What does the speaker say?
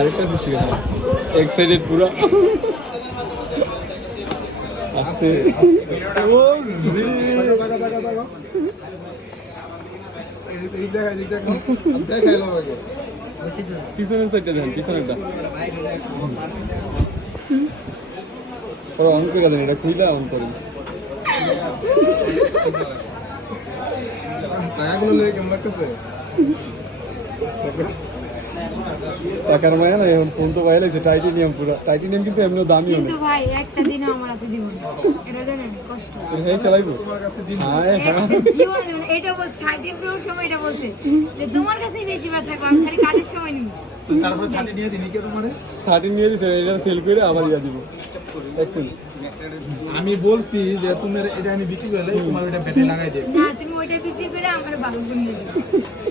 আরেকটা আছে শিখে এক্সাইটেড পুরো আস্তে ও রে এই দেখা দেখাইলো আগে পিছনের সাইডটা দেখেন পিছনেরটা ওরা অন করে দেন এটা খুইলা অন করেন টাকাগুলো লেগে কেমন লাগতেছে টাকার মায়া না এখন ফোন তো বাইরেছে টাইটেনিয়াম পুরো টাইটেনিয়াম কিন্তু এমনিও দামিও কিন্তু না ভাই একটা দিনও আমার হাতে দিব না এটা জানেন কষ্ট এই চালাইবো তোমার কাছে দিন হ্যাঁ হ্যাঁ জীবনে দেবেন এটা বলছে 30 প্রো সময় এটা বলছে যে তোমার কাছেই বেশি বার থাকবো আমি খালি কাজের সময় নিব তারপরে থার্টি নিয়ে দিনি কেন মানে 13 নিয়ে দিছে এটা সেল করে আবার ইয়া দিব এক্সচেঞ্জ আমি বলছি যে তুমি এটা আমি বিক্রি করলে তোমার ওটা পেটে লাগাই দেব না তুমি ওইটা বিক্রি করে আমার বাবু নিয়ে দেবে